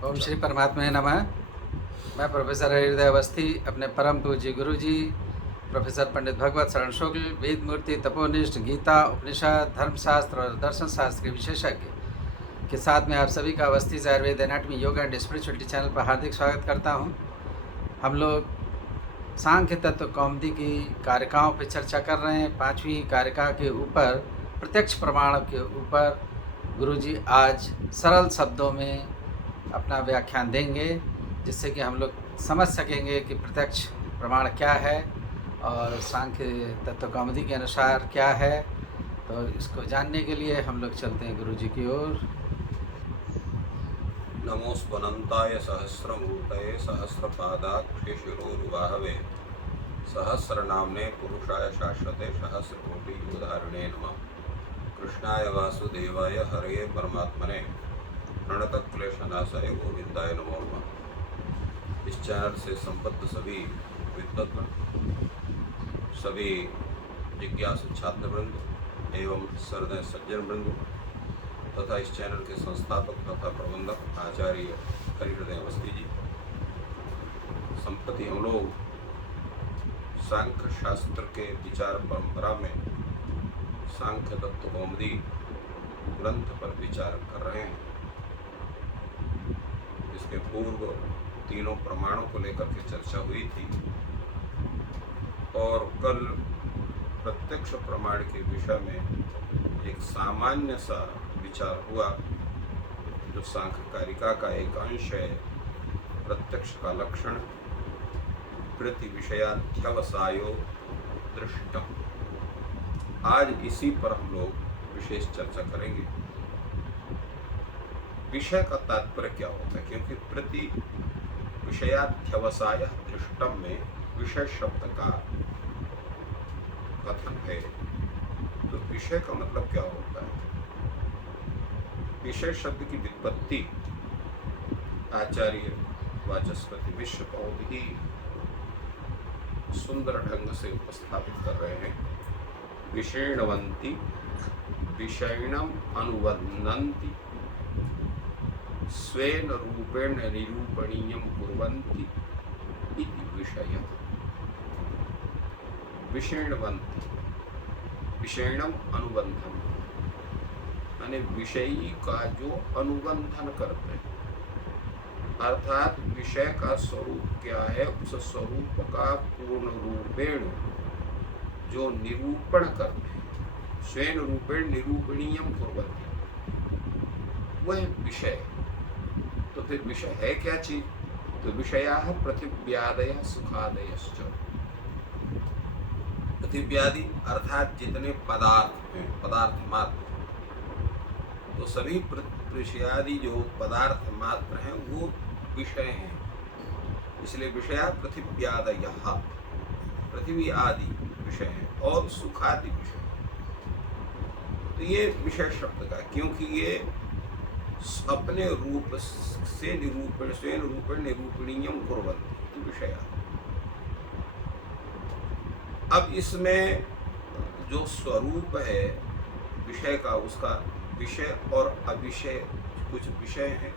ओम श्री परमात्मा नमः। मैं प्रोफेसर हृदय अवस्थी अपने परम पूज्य गुरु जी प्रोफेसर पंडित भगवत शरण शुक्ल वेद मूर्ति तपोनिष्ठ गीता उपनिषद धर्मशास्त्र और दर्शन शास्त्र के विशेषज्ञ के साथ में आप सभी का अवस्थी से Ayurveda anatomy yoga and spirituality channel पर हार्दिक स्वागत करता हूं। हम लोग सांख्य तत्व कौमुदी की कारिकाओं पर चर्चा कर रहे हैं। 5वीं कारिका के ऊपर प्रत्यक्ष प्रमाण के ऊपर गुरु जी आज सरल शब्दों में अपना व्याख्यान देंगे, जिससे कि हम लोग समझ सकेंगे कि प्रत्यक्ष प्रमाण क्या है और सांख्य तत्व कौमुदी के अनुसार क्या है। तो इसको जानने के लिए हम लोग चलते हैं गुरु जी की ओर। नमोस्वनंताय सहस्रमूर्तये सहस्रपादाक्षे शिरोरुबाहवे सहस्रनाम्ने पुरुषाय शाश्वते सहस्रकोटियुगधारिणे नमः। कृष्णाय वासुदेवाय हरे परमात्मने प्रणतक्लेशनाशाय गोविंदाय नमो नमः। इस चैनल से संबद्ध सभी विद्वद्गण, सभी जिज्ञासु छात्रवृंद एवं सरदय सज्जन वृंद तथा इस चैनल के संस्थापक तथा प्रबंधक आचार्य हरिहृदय अवस्थी जी, संप्रति हम लोग सांख्य शास्त्र के विचार परंपरा में सांख्य तत्व कौमुदी ग्रंथ पर विचार कर रहे हैं। इसके पूर्व तीनों प्रमाणों को लेकर के चर्चा हुई थी और कल प्रत्यक्ष प्रमाण के विषय में एक सामान्य सा विचार हुआ, जो सांख्य कारिका का एक अंश है। प्रत्यक्ष का लक्षण प्रति विषयाध्यवसायो दृष्टम। आज इसी पर हम लोग विशेष चर्चा करेंगे। विषय का तात्पर्य क्या होता है, क्योंकि प्रति विषयाध्यवसाय दृष्टम में विषय शब्द का कथन है। तो विषय का मतलब क्या होता है? विषय शब्द की व्युत्पत्ति आचार्य वाचस्पति मिश्र बहुत ही सुंदर ढंग से उपस्थापित कर रहे हैं। विषेणवंती विषयणम अनुवदन्ति स्वेन रूपेण निरूपणीयम कुर्वन्ति इति विषयः। विषेणवंती, विषेणम अनुबंधन, यानी विषयी का जो अनुबंधन करते हैं, अर्थात विषय का स्वरूप क्या है, उस स्वरूप का पूर्ण रूपेण जो निरूपण करते हैं, स्वेन रूपेण निरूपणीयम कुर्वन्ति, वह विषय। तो फिर विषय है क्या चीज? तो विषयाः पृथिव्यादयः सुखादयश्च। पृथिव्यादि अर्थात जितने पदार्थ हैं, पदार्थ मात्र, तो सभी पृथ्व्यादि जो पदार्थ मात्र हैं वो विषय हैं। इसलिए विषया पृथिव्यादयः, पृथ्वी आदि विषय हैं, और सुखादि विषय। तो ये विषय शब्द का, क्योंकि ये अपने रूप से निरूपण, स्वेन रूपेण निरूपणीयम कुर्वन्ति विषय। अब इसमें जो स्वरूप है विषय का, उसका विषय और अविषय, कुछ विषय हैं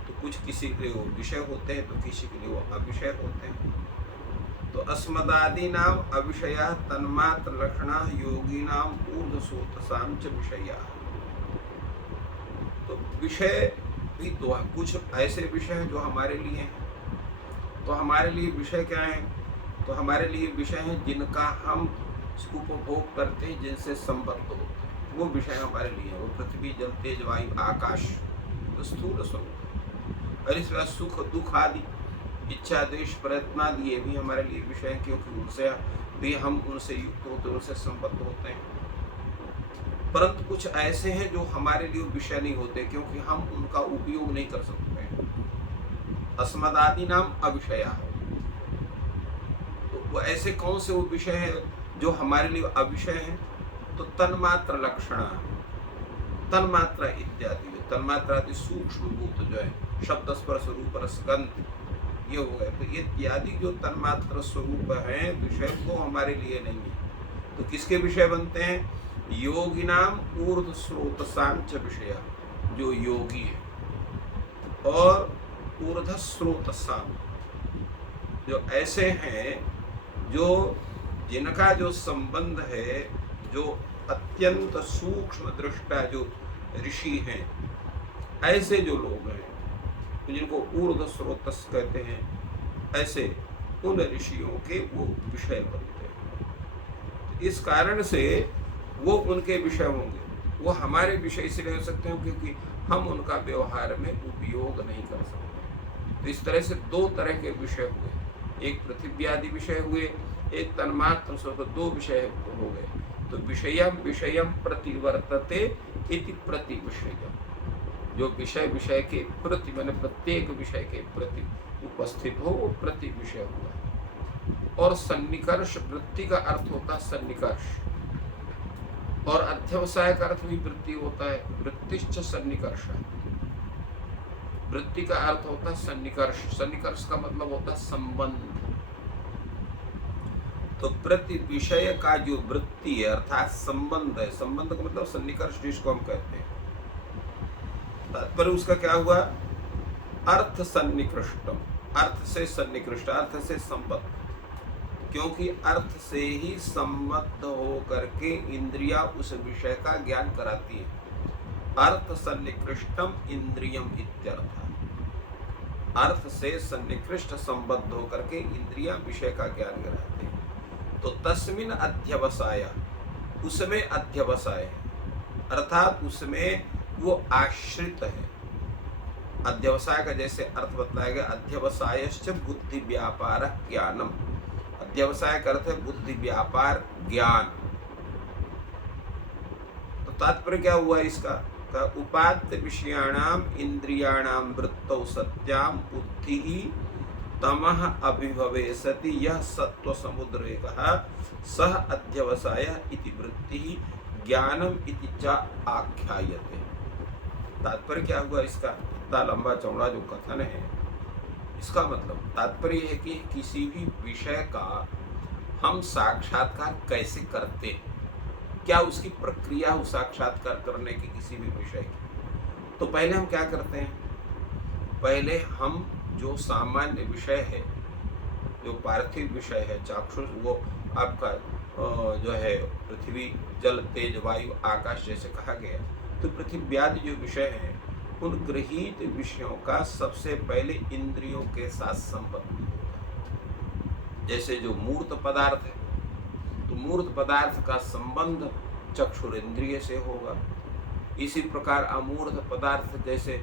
तो कुछ किसी के लिए वो विषय होते हैं, तो किसी के लिए वो अविषय होते हैं। तो अस्मदादि नाम अविषया तन्मात्र लक्षणा योगी नाम ऊर्ध्वसोतसाम च विषया। तो विषय भी तो कुछ ऐसे विषय हैं जो हमारे लिए हैं। तो हमारे लिए विषय क्या है? तो हमारे लिए विषय हैं जिनका हम उपभोग करते हैं, जिनसे संबद्ध होते हैं, वो विषय हमारे लिए हैं। वो पृथ्वी, जल, तेज, वायु, आकाश, तो स्थूल स्वरूप। और इस सुख दुख आदि, इच्छा द्वेष प्रयत्न आदि, ये भी हमारे लिए विषय हैं, क्योंकि उनसे भी हम उनसे युक्त होते हैं, उनसे संबद्ध होते हैं। परंतु कुछ ऐसे हैं जो हमारे लिए विषय नहीं होते, क्योंकि हम उनका उपयोग नहीं कर सकते हैं। अस्मदादि नाम अविषया। तो वो ऐसे कौन से वो विषय हैं जो हमारे लिए अविषय हैं? तो तन्मात्र लक्षण, तन्मात्रा इत्यादि, तन्मात्रा आदि सूक्ष्म भूत जो है, शब्द स्पर्श रूप रस गंध, ये हो गए। तो ये इत्यादि जो तन्मात्र स्वरूप हैं विषय, वो हमारे लिए नहीं है। तो किसके विषय बनते हैं? योगिनाम ऊर्ध्व स्रोतसांच विषय, जो योगी है, और ऊर्ध्वस्रोतसाम, जो ऐसे हैं जो जिनका जो संबंध है, जो अत्यंत सूक्ष्म दृष्टा जो ऋषि हैं, ऐसे जो लोग हैं जिनको ऊर्ध्व स्रोतस कहते हैं, ऐसे उन ऋषियों के वो विषय बनते हैं। इस कारण से वो उनके विषय होंगे। वो हमारे विषय इसलिए हो सकते हैं क्योंकि हम उनका व्यवहार में उपयोग नहीं कर सकते। तो इस तरह से दो तरह के विषय हुए, एक पृथ्वी आदि विषय हुए, एक तन्मात्र स्वरूप, दो विषय हो गए। तो विषयम विषयम प्रतिवर्तते इति प्रति विषयम, जो विषय विषय के प्रति माने प्रत्येक विषय के प्रति उपस्थित हो वो प्रति विषय हुआ। और सन्निकर्ष वृत्ति का अर्थ होता है सन्निकर्ष, और अध्यवसाय का अर्थ भी वृत्ति होता है, वृत्तिश्च सन्निकर्ष। वृत्ति का अर्थ होता है सन्निकर्ष, सन्निकर्ष का मतलब होता है संबंध। तो प्रति विषय का जो वृत्ति है अर्थात संबंध है, संबंध का मतलब सन्निकर्ष जिसको हम कहते हैं, तात्पर्य उसका क्या हुआ, अर्थ सन्निकृष्टम, अर्थ से सन्निकृष्ट, अर्थ से संबद्ध, क्योंकि अर्थ से ही संबद्ध हो करके इंद्रिया उस विषय का ज्ञान कराती है। अर्थ सन्निकृष्टम इंद्रियम इत्यर्थ, अर्थ से सन्निकृष्ट संबद्ध होकर के इंद्रियां विषय का ज्ञान कराते हैं। तो तस्मिन अध्यवसाय, उसमें अध्यवसाय है, अर्थात उसमें वो आश्रित है। अध्यवसाय का जैसे अर्थ बताया गया, अध्यवसायश्च बुद्धि व्यापार ज्ञानम, अध्यवसाय का अर्थ है बुद्धि व्यापार ज्ञान। तो तात्पर्य क्या हुआ इसका, उपाद्य विषयाणाम इंद्रियाणाम वृत्तौ सत्याम बुद्धि तमः अभिभवेसति, यह सत्व समुद्रेकः सह अध्यवसाय इति वृत्ति ज्ञानम इति च आख्यायते। तात्पर्य क्या हुआ इसका, इतना लंबा चौड़ा जो कथन है, इसका मतलब तात्पर्य है कि किसी भी विषय का हम साक्षात्कार कैसे करते हैं, क्या उसकी प्रक्रिया हो साक्षात्कार करने की किसी भी विषय की। तो पहले हम क्या करते हैं, पहले हम जो सामान्य विषय है, जो पार्थिव विषय है, चाक्षुष, वो आपका जो है पृथ्वी जल तेज वायु आकाश जैसे कहा गया, तो पृथ्वी आदि जो विषय हैं उन गृहीत विषयों का सबसे पहले इंद्रियों के साथ संबंध होता है। जैसे जो मूर्त पदार्थ है, तो मूर्त पदार्थ का संबंध चक्षुरेंद्रिय से होगा। इसी प्रकार अमूर्त पदार्थ जैसे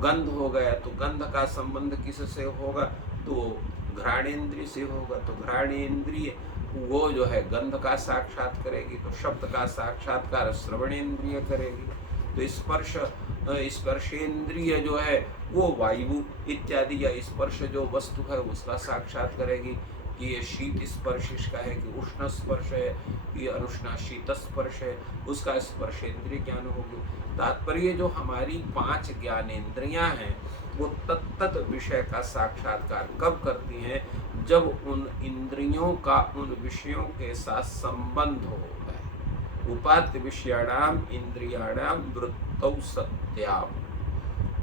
गंध हो गया, तो गंध का संबंध किससे होगा, तो घ्राणेन्द्रिय से होगा। तो घ्राणेन्द्रिय वो जो है गंध का साक्षात करेगी, तो शब्द का साक्षात्कार श्रवणेन्द्रिय करेगी। तो स्पर्शेंद्रिय जो है वो वायु इत्यादि या स्पर्श जो वस्तु है उसका साक्षात करेगी कि ये शीत स्पर्श इसका है, कि उष्ण स्पर्श है, कि अनुष्णा शीत स्पर्श है, उसका स्पर्शेंद्रिय ज्ञान होगी। तात्पर्य जो हमारी 5 ज्ञानेंद्रियां हैं वो तत्त विषय का साक्षात्कार कब करती हैं, जब उन इंद्रियों का उन विषयों के साथ संबंध होता है। उपात्य विषयाणाम इंद्रियाणाम वृत्तौ सत्याम,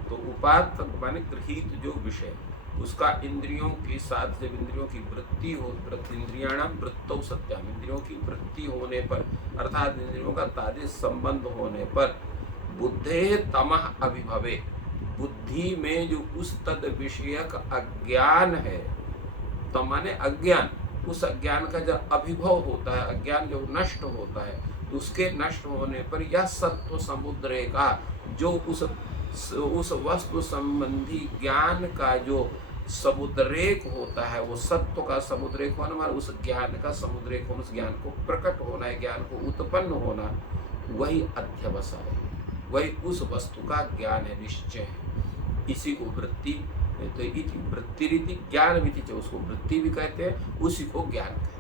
तो उपात्त माने गृहीत जो विषय, उसका इंद्रियों के साथ जब इंद्रियों की वृत्ति हो, इंद्रियाणाम वृत्तौ सत्याम, इंद्रियों की वृत्ति होने पर अर्थात इंद्रियों का ताजे संबंध होने पर बुद्धे तमः अभिभवे, बुद्धि में जो उस तद विषयक अज्ञान है, तम माने अज्ञान, उस अज्ञान का जब अभिभव होता है, अज्ञान जो नष्ट होता है, तो उसके नष्ट होने पर यह सत्व समुद्र का जो उस वस्तु संबंधी ज्ञान का जो समुद्रेक होता है, वो सत्व का समुद्रेक होना हमारा उस ज्ञान का समुद्रेक होना, उस ज्ञान को प्रकट होना है, ज्ञान को उत्पन्न होना, वही अध्यवसाय है, वही उस वस्तु का ज्ञान है, निश्चय है। इसी को वृत्ति, तो इति वृत्ति रीति ज्ञान विधि, उसको वृत्ति भी कहते हैं, उसी को ज्ञान कहते हैं।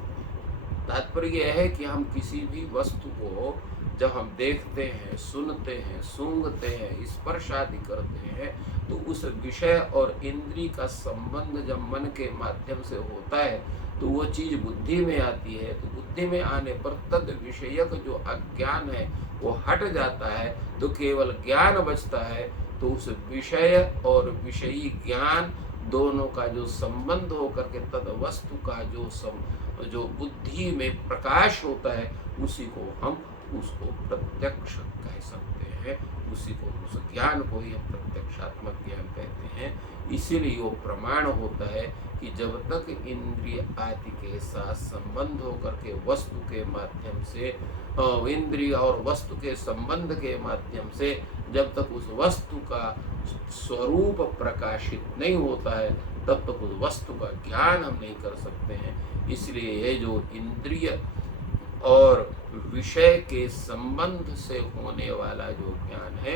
तात्पर्य यह है कि हम किसी भी वस्तु को जब हम देखते हैं, सुनते हैं, सूंघते हैं, स्पर्श आदि करते हैं, तो उस विषय और इंद्री का संबंध जब मन के माध्यम से होता है तो वो चीज़ बुद्धि में आती है। तो बुद्धि में आने पर तद विषयक जो अज्ञान है वो हट जाता है, तो केवल ज्ञान बचता है। तो उस विषय और विषयी ज्ञान दोनों का जो संबंध होकर के तद वस्तु का जो बुद्धि में प्रकाश होता है, उसी को हम उसको प्रत्यक्ष कह सकते हैं। उसी को, उस ज्ञान को ही हम प्रत्यक्षात्मक ज्ञान कहते हैं। इसीलिए वो प्रमाण होता है कि जब तक इंद्रिय आदि के साथ संबंध होकर के वस्तु के माध्यम से, इंद्रिय और वस्तु के संबंध के माध्यम से जब तक उस वस्तु का स्वरूप प्रकाशित नहीं होता है, तब तक उस वस्तु का ज्ञान हम नहीं कर सकते हैं। इसलिए ये जो इंद्रिय और विषय के संबंध से होने वाला जो ज्ञान है,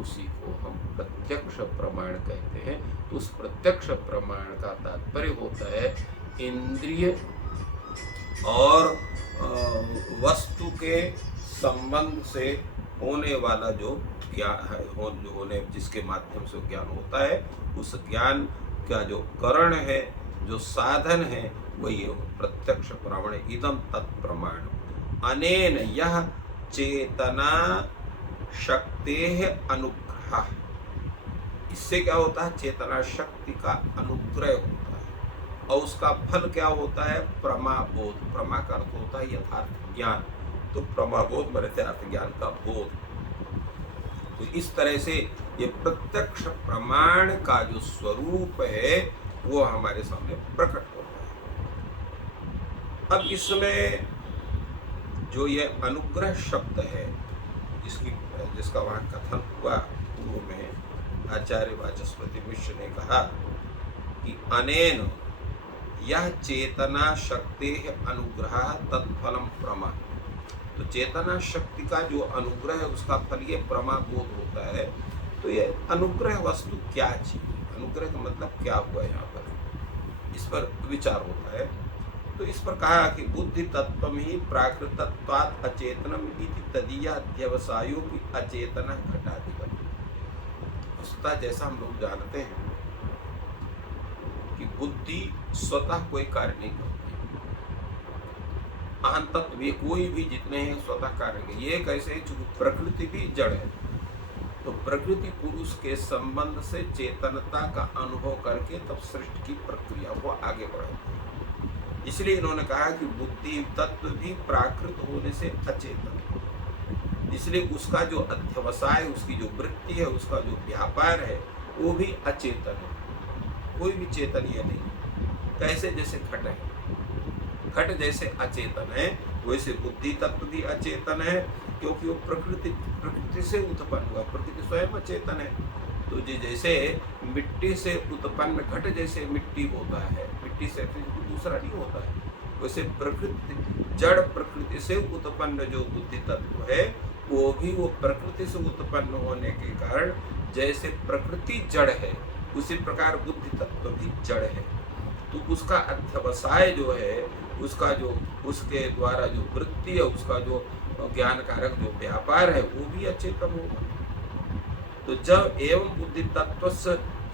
उसी को हम प्रत्यक्ष प्रमाण कहते हैं। तो उस प्रत्यक्ष प्रमाण का तात्पर्य होता है इंद्रिय और वस्तु के संबंध से होने वाला जो ज्ञान है, होने जिसके माध्यम से ज्ञान होता है, उस ज्ञान का जो करण है, जो साधन है, वही प्रत्यक्ष प्रमाण। इदम तत्प्रमाण अनेन यह चेतना शक्ति अनुग्रह। इससे क्या होता है? चेतना शक्ति का अनुग्रह होता है और उसका फल क्या होता है? प्रमाबोध। प्रमा का अर्थ होता है यथार्थ ज्ञान, तो प्रमाबोध मेरे यथार्थ ज्ञान का बोध। तो इस तरह से ये प्रत्यक्ष प्रमाण का जो स्वरूप है वो हमारे सामने प्रकट होता है। अब इसमें जो ये अनुग्रह शब्द है, जिसका वहाँ कथन हुआ पूर्व में, आचार्य वाचस्पति मिश्र ने कहा कि अनेन यह चेतना शक्ति अनुग्रह तत्फलम प्रमा। तो चेतना शक्ति का जो अनुग्रह है, उसका फल ये प्रमा बोध होता है। तो ये अनुग्रह वस्तु क्या चीज, अनुग्रह का मतलब क्या हुआ यहाँ पर, इस पर विचार होता है। तो इस पर कहा कि बुद्धि तत्व ही प्राकृतत्वात् अचेतनम इति तदीया अध्यवसायो भी अचेतना घटाधिपति। वस्तुतः जैसा हम लोग जानते हैं कि बुद्धि स्वतः कोई कार्य नहीं करती, अहं तत्व ये कोई भी जितने हैं स्वतः कार्य के। ये कैसे? चूंकि प्रकृति भी जड़ है, तो प्रकृति पुरुष के संबंध से चेतनता का अनुभव करके तब सृष्टि की प्रक्रिया को आगे बढ़ाती है। इसलिए इन्होंने कहा कि बुद्धि तत्व भी प्राकृत होने से अचेतन है, इसलिए उसका जो अध्यवसाय, उसकी जो वृत्ति है, उसका जो व्यापार है, वो भी अचेतन है, कोई भी चेतनीय नहीं। कैसे? जैसे घट है, घट जैसे अचेतन है, वैसे बुद्धि तत्व भी अचेतन है, क्योंकि वो प्रकृति से उत्पन्न हुआ, प्रकृति स्वयं अचेतन है। तो जैसे मिट्टी से उत्पन्न घट जैसे मिट्टी होता है, मिट्टी से दूसरा नहीं होता है, वैसे प्रकृति, जड़ प्रकृति से उत्पन्न जो बुद्धि तत्व है, वो भी वो प्रकृति से उत्पन्न होने के कारण जैसे प्रकृति जड़ है, उसी प्रकार बुद्धि तत्व भी जड़ है। तो उसका अध्यवसाय जो है, उसका जो उसके द्वारा जो वृत्ति है, उसका जो ज्ञान कारक जो व्यापार है, वो भी अचेतन होगा। तो जब एवं बुद्धि तत्व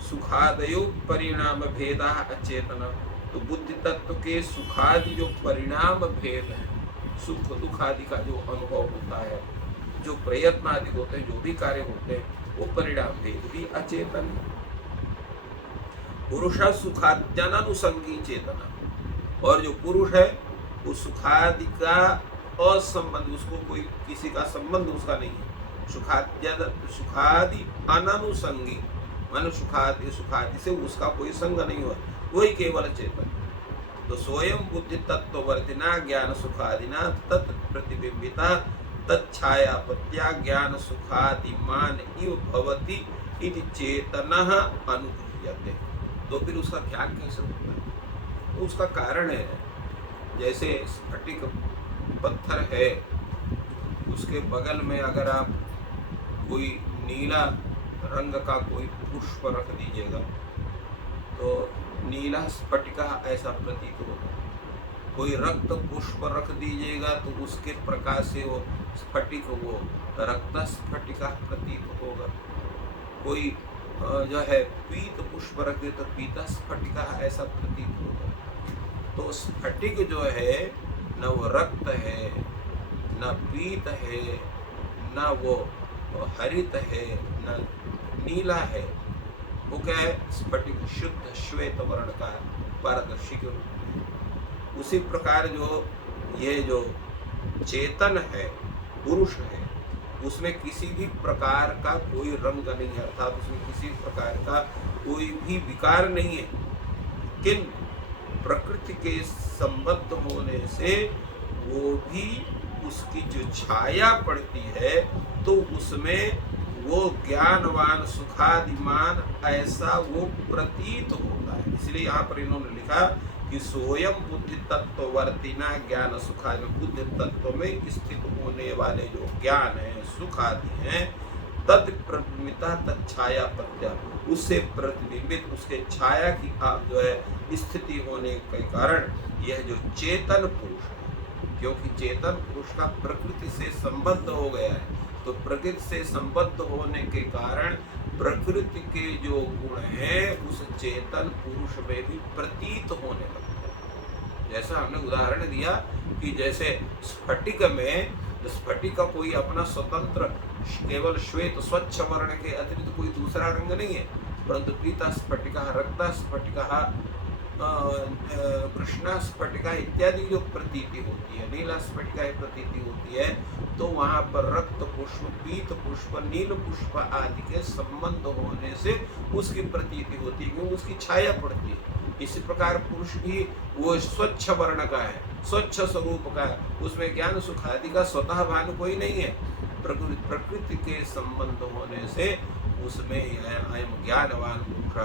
सुखादयो परिणाम भेदा अचेतन, तो बुद्धि तत्व के सुखादि जो परिणाम भेद है, सुख दुख आदि का जो अनुभव होता है, जो प्रयत्न आदि होते हैं, जो भी कार्य होते हैं, वो परिणाम भेद भी अचेतन है। पुरुष सुखाद्यानुसंगी चेतना, और जो पुरुष है वो सुखादि का असंबंध, उसको कोई किसी का संबंध उसका नहीं है। सुखादि अननुसंगी, मान सुखादि से उसका कोई संग नहीं हुआ, वही केवल चेतन। तो स्वयं बुद्धि तत्ववर्तिना ज्ञान सुखादिना तत् प्रतिबिंबिता तच्छायापत्या ज्ञान सुखादिमान इव भवति इति चेतनः अनुभूयते। तो फिर उसका ज्ञान कैसे होता है? तो उसका कारण है, जैसे स्फटिक पत्थर है, उसके बगल में अगर आप कोई नीला रंग का कोई पुष्प रख दीजिएगा तो नीला स्फटिका ऐसा प्रतीत होगा। कोई रक्त पुष्प रख दीजिएगा तो उसके प्रकाश से वो स्फटिक, वो रक्त स्फटिका प्रतीत होगा। कोई जो है पीत पुष्प रख दे तो पीता स्फटिका ऐसा प्रतीत होगा। तो स्फटिक जो है न वो रक्त है, न पीत है, न वो हरित है, न नीला है वो क्या है, स्फटिक शुद्ध श्वेत वर्ण का पारदर्शी के रूप में। उसी प्रकार जो ये जो चेतन है, पुरुष है, उसमें किसी भी प्रकार का कोई रंग नहीं है, अर्थात उसमें किसी प्रकार का कोई भी विकार नहीं है, किंतु प्रकृति के संबद्ध होने से वो भी उसकी जो छाया पड़ती है तो उसमें वो ज्ञानवान सुखादिमान ऐसा वो प्रतीत होता है। इसलिए यहाँ पर इन्होंने लिखा कि सोयम बुद्धि तत्व वर्तिना ज्ञान सुखादि, बुद्धि तत्व में स्थित होने वाले जो ज्ञान है, सुख आदि हैं, तद प्रतिबिंबिता तत्छाया प्रत्या, उससे प्रतिबिंबित उसके छाया की जो है स्थिति होने के कारण यह जो चेतन पुरुष है, क्योंकि चेतन पुरुष का प्रकृति से संबद्ध हो गया है, तो प्रकृति से संबद्ध होने के कारण प्रकृति के जो गुण हैं उस चेतन पुरुष में भी प्रतीत होने लगते हैं। जैसा हमने उदाहरण दिया कि जैसे स्फटिक में, स्फटिक का कोई अपना स्वतंत्र केवल श्वेत स्वच्छ वर्ण के अतिरिक्त कोई दूसरा रंग नहीं है, परंतु पीता स्फटिका, रक्ता स्फटिका, कृष्णा स्फटिका इत्यादि जो प्रतीति होती है, नीला स्फटिका प्रतीति होती है, तो वहाँ पर रक्त पुष्प, पीत पुष्प, नील पुष्प आदि के संबंध होने से उसकी प्रतीति होती है, क्योंकि उसकी छाया पड़ती है। इसी प्रकार पुरुष भी वो स्वच्छ वर्ण का है, स्वच्छ स्वरूप का है, उसमें ज्ञान सुख आदि का स्वतः भान कोई नहीं है, प्रकृति के संबंध होने से उसमें अयम ज्ञानवान पुरुष,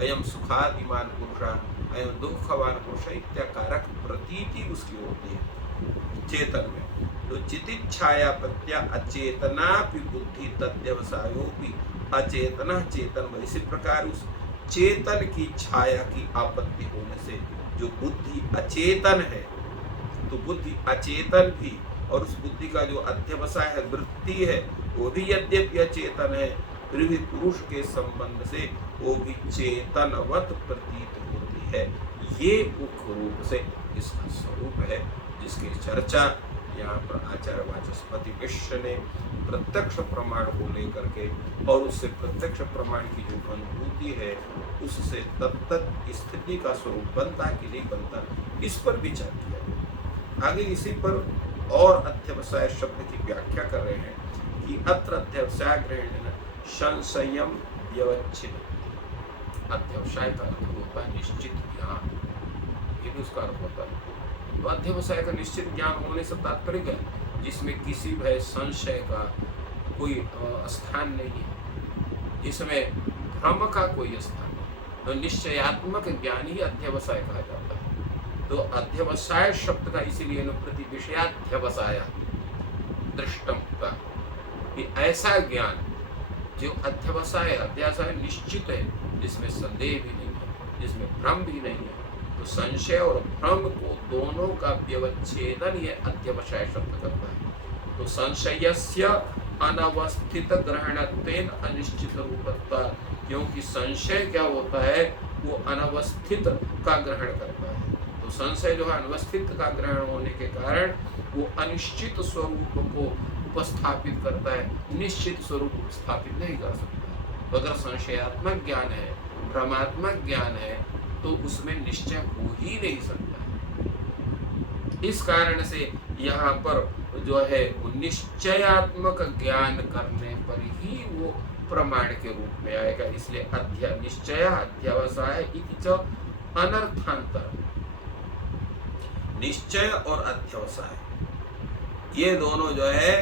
अयम सुखादिमान पुरुष, अयम दुखवान पुरुष इत्याकारक प्रतीति उसकी होती है चेतन में। तो चितिच्छाया प्रत्या अचेतना बुद्धि तद्यवसायोपि अचेतना चेतन में, इसी प्रकार उस चेतन की छाया की आपत्ति होने से जो बुद्धि अचेतन है, तो बुद्धि अचेतन भी, और उस बुद्धि का जो अध्यवसाय है, वृत्ति है, वो भी यद्यपि अचेतन है, फिर भी पुरुष के संबंध से वो भी चेतनवत प्रतीत होती है। ये मुख्य रूप से इसका स्वरूप है, जिसकी चर्चा यहाँ पर आचार्य वाचस्पति मिश्र ने प्रत्यक्ष प्रमाण को लेकर के और उससे प्रत्यक्ष प्रमाण की जो अनुभूति है उससे तब तक स्थिति का स्वरूप बनता कि नहीं बनता, इस पर विचार किया। आगे इसी पर और अध्यवसाय शब्द की व्याख्या कर रहे हैं कि अत्र अध्यवसाय ग्रहण संशयम व्यवच्छिन्न। अध्यवसाय का अर्थ होता है निश्चित ज्ञान, ये भी उसका अर्थ होता है। तो अध्यवसाय का निश्चित ज्ञान होने से तात्पर्य है जिसमें किसी भय संशय का कोई स्थान नहीं है, जिसमें भ्रम का कोई स्थान नहीं, तो निश्चयात्मक ज्ञान ही अध्यवसाय कहा जाता है। तो अध्यवसाय शब्द का इसीलिए प्रति विषयाध्यवसाय दृष्टम का, कि ऐसा ज्ञान जो अध्यवसाय, अध्यावसाय निश्चित है, जिसमें संदेह भी नहीं है, जिसमें भ्रम भी नहीं है। तो संशय और भ्रम को दोनों का व्यवच्छेदन ये अध्यवसाय शब्द करता है। तो संशयस्य अनवस्थित ग्रहणत्वेन अनिश्चित रूपत्वा, क्योंकि संशय क्या होता है, वो अनवस्थित का ग्रहण करता है। तो संशय जो है अनवस्थित का ग्रहण होने के कारण वो अनिश्चित स्वरूप को उपस्थापित करता है, निश्चित स्वरूप उपस्थापित नहीं कर सकता। तो अगर संशयात्मक ज्ञान है, भ्रमात्मक ज्ञान है, तो उसमें निश्चय हो ही नहीं सकता। इस कारण से यहाँ पर जो है वो निश्चयात्मक ज्ञान करने पर ही वो प्रमाण के रूप में आएगा। इसलिए निश्चय अध्यवसाय इति च अनर्थांतर, निश्चय और अध्यवसाय ये दोनों जो है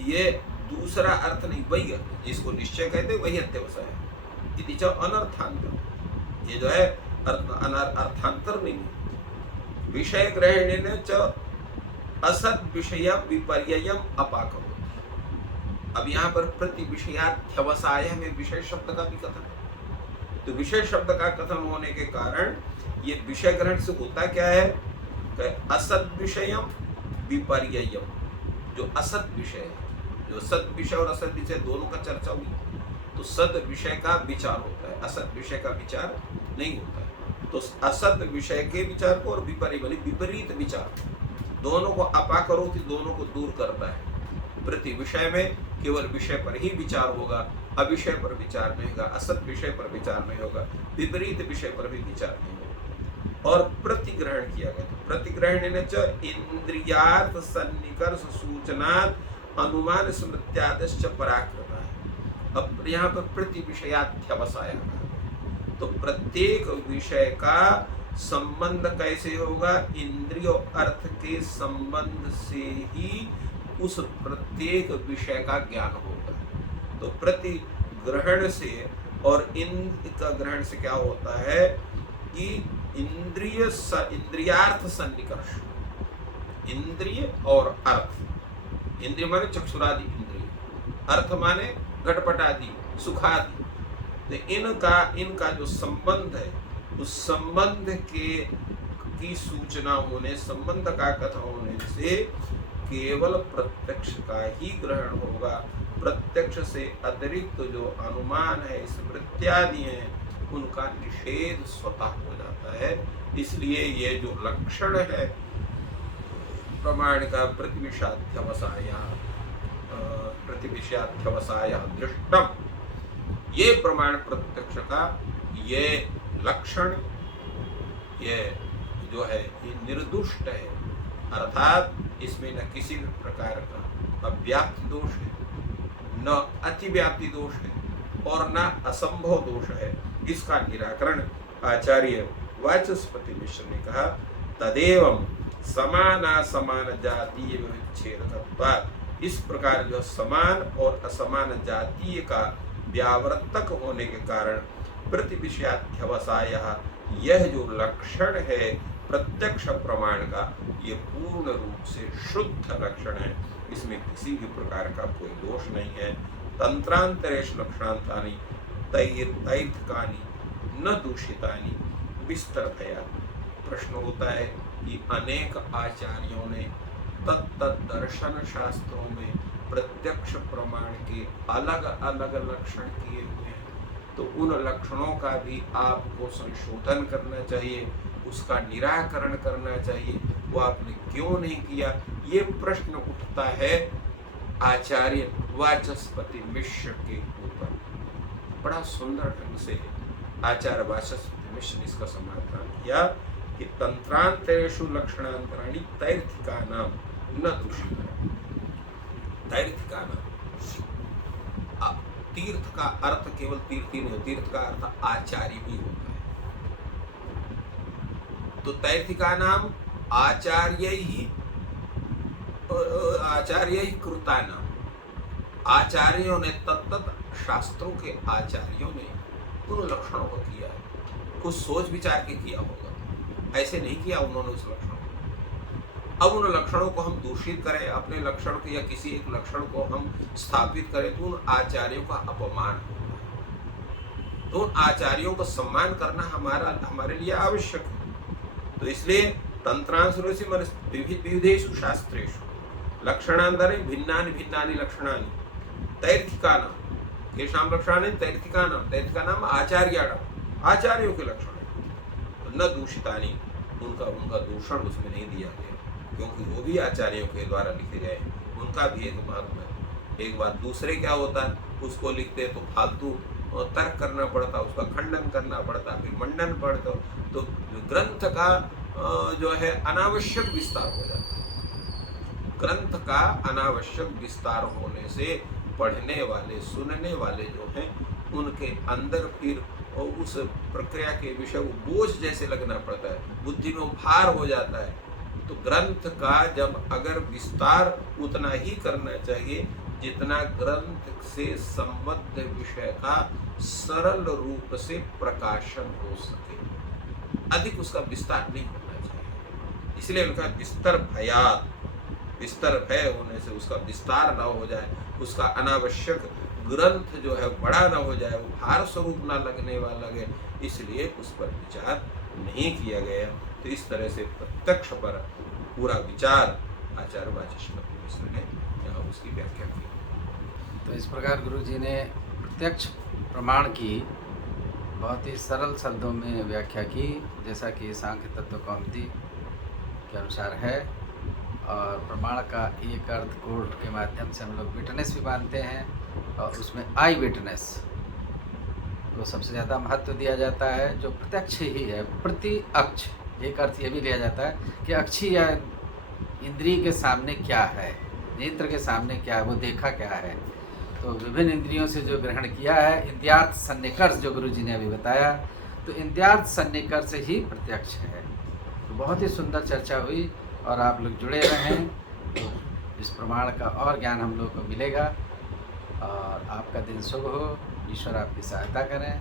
ये दूसरा अर्थ नहीं, वही अर्थ जिसको निश्चय कहते वही अध्यवसाय है। इति च अनर्थांतर, ये जो है अर्थांतर नहीं है। विषय ग्रहणेन च असत विषय विपर्ययम अपाकरोति। अब यहाँ पर प्रति विषयाध्यवसाय में विषय शब्द का भी कथन है। तो विषय शब्द का कथन होने के कारण ये विषय ग्रहण से होता क्या है, असत विषयम विपर्ययम, जो असत विषय है, जो सत विषय और असत विषय दोनों का चर्चा हुई, तो सत विषय का विचार होता है, असत विषय का विचार नहीं होता है। तो असत विषय के विचार को और विपरीत विचार दोनों को अपाकरोति, दोनों को दूर करता है। प्रति विषय में केवल विषय पर ही विचार होगा अविषय पर विचार नहीं होगा, असत विषय पर विचार नहीं होगा, विपरीत विषय पर भी विचार नहीं होगा। और प्रतिग्रहण किया गया, तो प्रतिग्रहण इंद्रियार्थ सन्निकर्ष सूचनात् अनुमान स्मृत्यादश्च पराकृता है। अब यहाँ पर प्रति विषयाध्यवसाय, तो प्रत्येक विषय का संबंध कैसे होगा? इंद्रिय अर्थ के संबंध से ही उस प्रत्येक विषय का ज्ञान होगा। तो प्रति ग्रहण से और इनका ग्रहण से क्या होता है कि इंद्रियार्थ सन्निकर्ष, इंद्रिय और अर्थ, इंद्रिय माने चक्षुरादि इंद्रिय, अर्थ माने घटपट आदि सुखादि, तो इनका जो संबंध है, उस संबंध की सूचना होने, संबंध का कथा होने से केवल प्रत्यक्ष का ही ग्रहण होगा। प्रत्यक्ष से अतिरिक्त जो अनुमान है, स्मृत्यादि है, उनका निषेध स्वतः हो जाता है। इसलिए ये जो लक्षण है प्रमाण का, प्रतिविषयाध्यवसाय दृष्टम, ये प्रमाण प्रत्यक्ष का ये लक्षण, ये जो है ये निर्दुष्ट है, अर्थात इसमें न किसी प्रकार का अव्याप्ति दोष है, न अतिव्याप्ति दोष है और न असंभव दोष है। इसका निराकरण आचार्य वाचस्पति मिश्र ने कहा, तदेवं समानासमान जातीय विच्छेदकत्वात्, इस प्रकार जो समान और असमान जातीय का व्यावर्तक होने के कारण प्रतिविषयाध्यवसाय, यह जो लक्षण है प्रत्यक्ष प्रमाण का, ये पूर्ण रूप से शुद्ध लक्षण है, इसमें किसी भी प्रकार का कोई दोष नहीं है। तंत्रांतरेषु लक्षणांतानि तैर्थिकानि न दूषितानि विस्तरतया। प्रश्न होता है कि अनेक आचार्यों ने तत्त दर्शन शास्त्रों में प्रत्यक्ष प्रमाण के अलग अलग लक्षण किए हुए हैं, तो उन लक्षणों का भी आपको संशोधन करना चाहिए, उसका निराकरण करना चाहिए। वो आपने क्यों नहीं किया? ये प्रश्न उठता है आचार्य वाचस्पति मिश्र के ऊपर। बड़ा सुंदर ढंग से आचार्य वाचस्पति मिश्र ने इसका समाधान किया कि तंत्रांतरेषु लक्षणांतराणि तैर्थिकानां न दूषितानि। तैर्थिकानां, तीर्थ का अर्थ केवल तीर्थ ही नहीं, तीर्थ का अर्थ आचार्य भी होता है। तो तैर्थिकानां आचार्य ही कृतानां, आचार्यों ने तत्त शास्त्रों के आचार्यों ने उन लक्षणों को किया है, कुछ सोच विचार के किया होगा, ऐसे नहीं किया उन्होंने उस लक्षणों को। अब उन लक्षणों को हम दूषित करें, अपने लक्षण को या किसी एक लक्षण को हम स्थापित करें, तो उन आचार्यों का अपमान होगा। तो उन आचार्यों का सम्मान करना हमारे लिए आवश्यक है। तो इसलिए तंत्रांतरेषु विविधेषु शास्त्रेषु लक्षणांतरे भिन्नानि भिन्नानि लक्षणानि तैर्थिकानां, केषां लक्षणानि? तैर्थिकानां, तैर्थिकानां आचार्याणाम्, आचार्यों के लक्षण है। न दूषितानि, उनका दूषण उसमें नहीं दिया गया, क्योंकि वो भी आचार्यों के द्वारा लिखे गए, उनका भी एक महत्व है। एक बात, दूसरे क्या होता है, उसको लिखते तो फालतू तर्क करना पड़ता, उसका खंडन करना पड़ता, फिर मंडन पड़ता, तो ग्रंथ का जो है अनावश्यक विस्तार हो जाता है। ग्रंथ का अनावश्यक विस्तार होने से पढ़ने वाले, सुनने वाले जो हैं, उनके अंदर फिर उस प्रक्रिया के विषय वो बोझ जैसे लगना पड़ता है, बुद्धि में भार हो जाता है। तो ग्रंथ का जब अगर विस्तार उतना ही करना चाहिए जितना ग्रंथ से संबद्ध विषय का सरल रूप से प्रकाशन हो सके, अधिक उसका विस्तार नहीं होना चाहिए। इसलिए उनका विस्तर भय होने से उसका विस्तार न हो जाए, उसका अनावश्यक ग्रंथ जो है बड़ा न हो जाए, वो भार स्वरूप न लगने वाला लगे, इसलिए उस पर विचार नहीं किया गया। तो इस तरह से प्रत्यक्ष पर पूरा विचार आचार्य वाचस्पति मिश्र ने यहाँ उसकी व्याख्या की। तो इस प्रकार गुरु जी ने प्रत्यक्ष प्रमाण की बहुत ही सरल शब्दों में व्याख्या की, जैसा कि सांख्य तत्व कौमुदी के अनुसार है। और प्रमाण का एक अर्थ कोर्ट के माध्यम से हम लोग विटनेस भी मानते हैं, और उसमें आई विटनेस को सबसे ज़्यादा महत्व दिया जाता है, जो प्रत्यक्ष ही है। प्रति अक्ष, एक अर्थ ये भी लिया जाता है कि अक्षी या इंद्रिय के सामने क्या है, नेत्र के सामने क्या है, वो देखा क्या है। तो विभिन्न इंद्रियों से जो ग्रहण किया है, इंद्रियार्थ सन्निकर्ष जो गुरु जी ने अभी बताया, तो इंद्रियार्थ सन्निकर्ष ही प्रत्यक्ष है। तो बहुत ही सुंदर चर्चा हुई और आप लोग जुड़े रहें तो इस प्रमाण का और ज्ञान हम लोग को मिलेगा। और आपका दिन शुभ हो, ईश्वर आपकी सहायता करें।